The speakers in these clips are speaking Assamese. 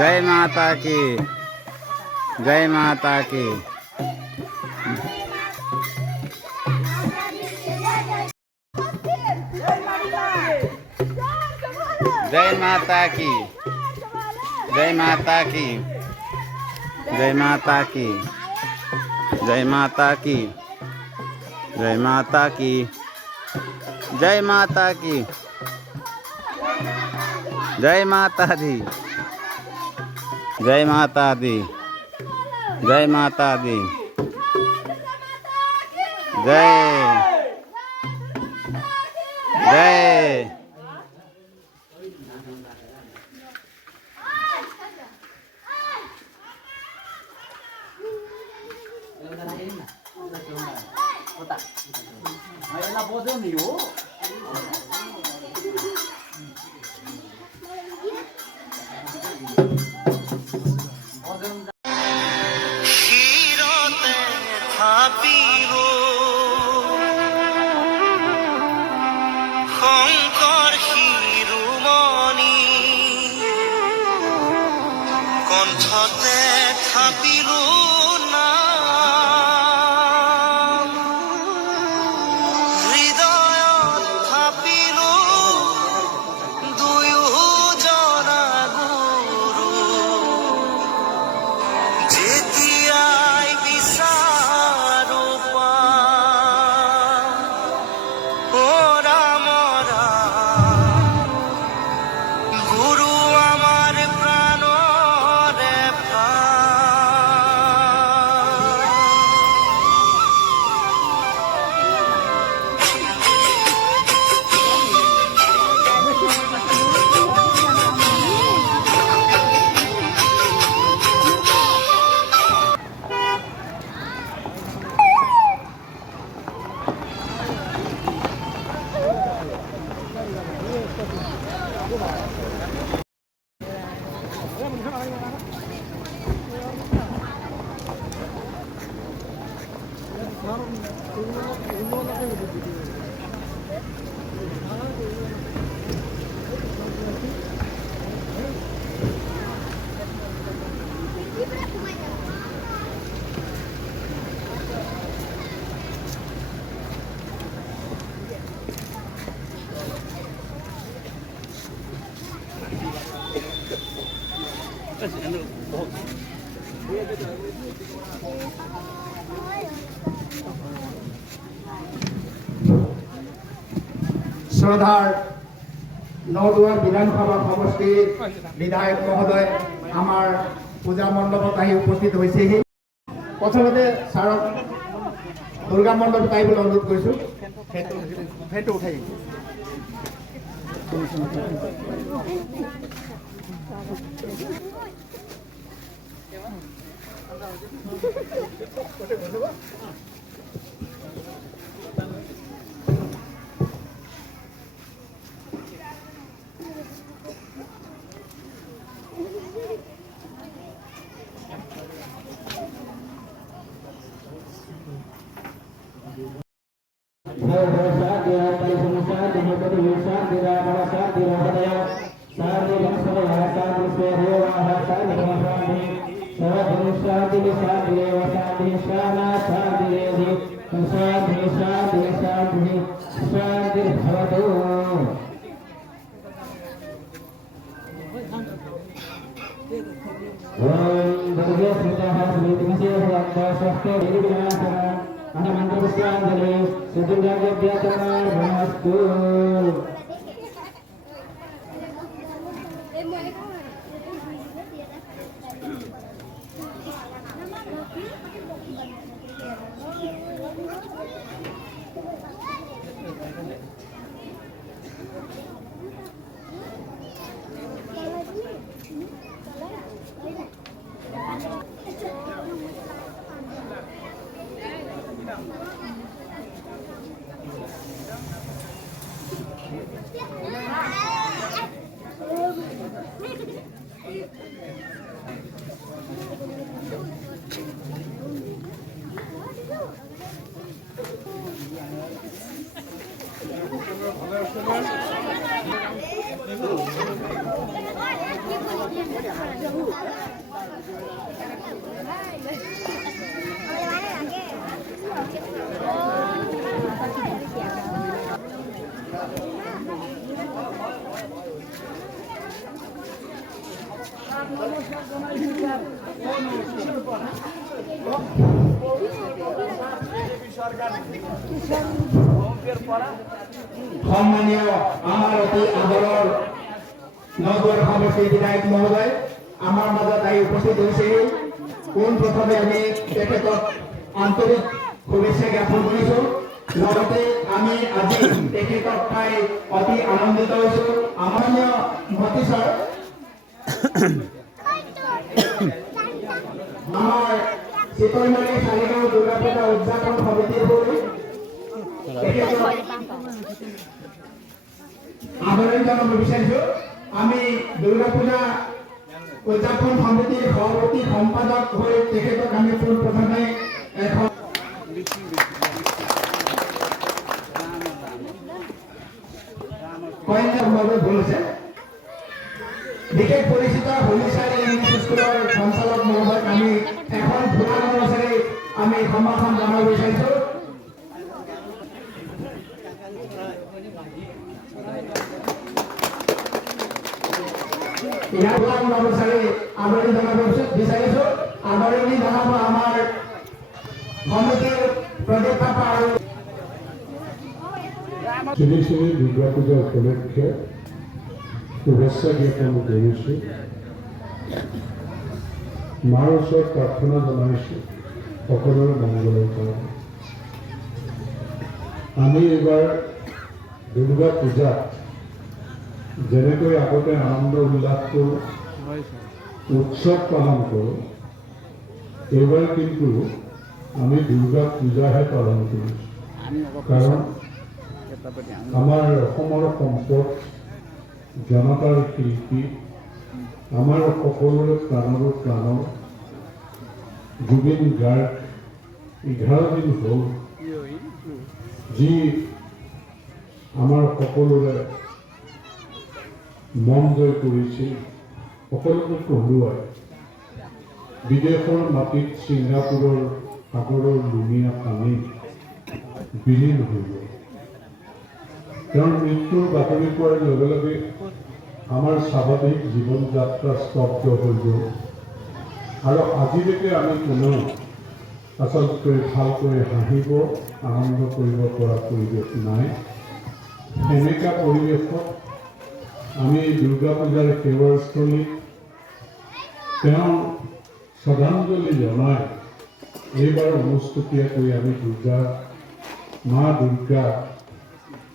जय माता की, जय माता की। जय माता की, जय माता की, जय माता की, जय माता की, जय माता की, जय माता की, जय माता दी, जय माता दी, जय माता दी, जय जय। শংকৰ শিৰোমণি কণ্ঠতে থাপিলো নাম, হৃদয়ত থাপিলো দুয়োজনা গুৰু, যেতিয়াই বিচাৰো পাম ও ৰাম ৰাম, গুৰু আমাৰ প্ৰাণৰে শ্ৰদ্ধাৰ নদুয়াৰ বিধানসভা সমষ্টিৰ বিধায়ক মহোদয় আমাৰ পূজা মণ্ডপত আহি উপস্থিত হৈছেহি। প্ৰথমতে ছাৰক দুৰ্গা মণ্ডপত আহিবলৈ অনুৰোধ কৰিছোঁ। সেইটো উঠাই সম্মানীয় আমাৰ অতি আদৰৰ নগৰ সমষ্টিৰ বিধায়ক মহোদয় আমাৰ মাজত আহি উপস্থিত হৈছে। পোনপ্ৰথমে আমি তেখেতক আন্তৰিক শুভেচ্ছা জ্ঞাপন কৰিছোঁ। লগতে আমি আজি তেখেতক পাই অতি আনন্দিত হৈছোঁ। আমান্য মহতি ছাৰ আমাৰ চিতলমাৰী চালিগাঁও দুৰ্গা পূজা উদযাপন সমিতিৰ হৈ তেখেতক আদৰণি জনাব বিচাৰিছোঁ। আমি দুৰ্গা পূজা উদযাপন সমিতিৰ সভাপতি সম্পাদক হৈ তেখেতক আমি পোনপ্ৰথমে এখন ভুল হৈছে বিশেষ পৰিচিত হলিচাৰী ইংলিছ স্কুলৰ সঞ্চালক মহোদয়ক আমি এখন ফুলা নৰচাৰী আমি সম্ভাষণ জনাব বিচাৰিছোঁ। ইয়াৰ ফুলা নৰচাৰী আদৰণি জনাব বিচাৰিছোঁ। আদৰণি জনাব আমাৰ সমিতিৰ প্ৰদেশাপা আৰু শ্ৰী শ্ৰী দুৰ্গা পূজা উপলক্ষে শুভেচ্ছা জ্ঞাপন কৰিছোঁ। মাৰ ওচৰত প্ৰাৰ্থনা জনাইছোঁ সকলোৰে মংগলৰ কাৰণে। আমি এইবাৰ দুৰ্গা পূজাত যেনেকৈ আগতে আনন্দ উল্লাস কৰোঁ, উৎসৱ পালন কৰোঁ, এইবাৰ কিন্তু আমি দুৰ্গা পূজাহে পালন কৰিছোঁ। কাৰণ আমাৰ অসমৰ সম্পদ, জনতাৰ শিল্পী, আমাৰ সকলোৰে প্ৰাণৰ প্ৰাণ জুবিন গাৰ্গ 11 দিন হ'ল যি আমাৰ সকলোৰে মন জয় কৰিছিল, সকলোকে কঢ়িয়াই বিদেশৰ মাটিত ছিংগাপুৰৰ সাগৰৰ লুণীয়া পানী বিলীন হৈ গ'ল। তেওঁৰ মৃত্যুৰ বাতৰি পোৱাৰ লগে লগে আমাৰ স্বাভাৱিক জীৱন যাত্ৰা স্তব্ধ হৈ গ'ল আৰু আজিলৈকে আমি কোনেও আচলতে ভালকৈ হাঁহিব, আনন্দ কৰিব পৰা পৰিৱেশ নাই। এনেকুৱা পৰিৱেশত আমি দুৰ্গা পূজাৰ সেৱাস্থলীত তেওঁ শ্ৰদ্ধাঞ্জলি জনাই এইবাৰ অনুষ্টুপীয়াকৈ আমি মা দুৰ্গা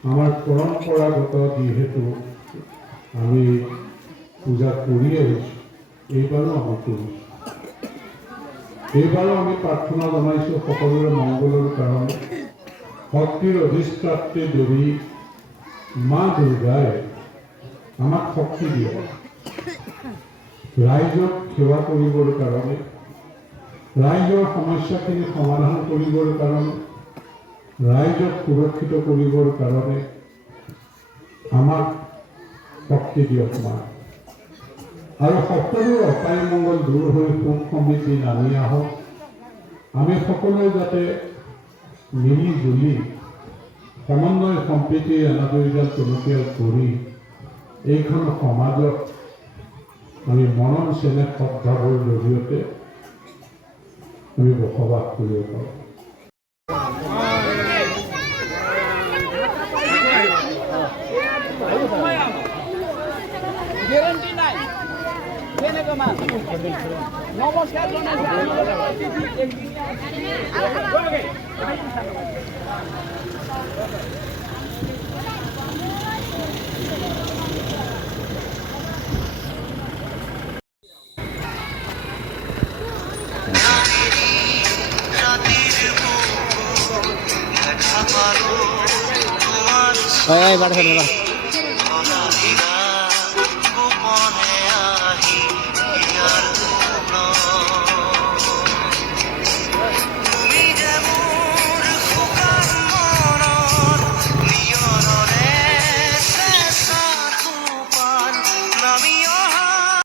আমাৰ পৰম্পৰাগত যিহেতু আমি পূজা কৰি আহিছোঁ, এইবাৰো আমি কৰিছোঁ। এইবাৰো আমি প্ৰাৰ্থনা জনাইছোঁ সকলোৰে মংগলৰ কাৰণে। শক্তিৰ অধিষ্ঠাত্ৰী দেৱী মা দুৰ্গাই আমাক শক্তি দিয়ে, ৰাইজক সেৱা কৰিবৰ কাৰণে, ৰাইজৰ সমস্যাখিনি সমাধান কৰিবৰ কাৰণে, ৰাইজক সুৰক্ষিত কৰিবৰ কাৰণে আমাক শক্তি দিয়ক মা। আৰু সকলো অপায় মংগল দূৰ হৈ সুখ সমৃদ্ধি নামি আহক। আমি সকলোৱে যাতে মিলি জুলি সমন্বয় সম্প্ৰীতি এনাজৰীডাল টনকিয়াল কৰি এইখন সমাজত আমি মনৰ চেনেহ শ্ৰদ্ধাৰ জৰিয়তে আমি বসবাস কৰিব পাৰোঁ। গ্যাৰান্টি নাই নমস্কাৰ Ay, ay, para,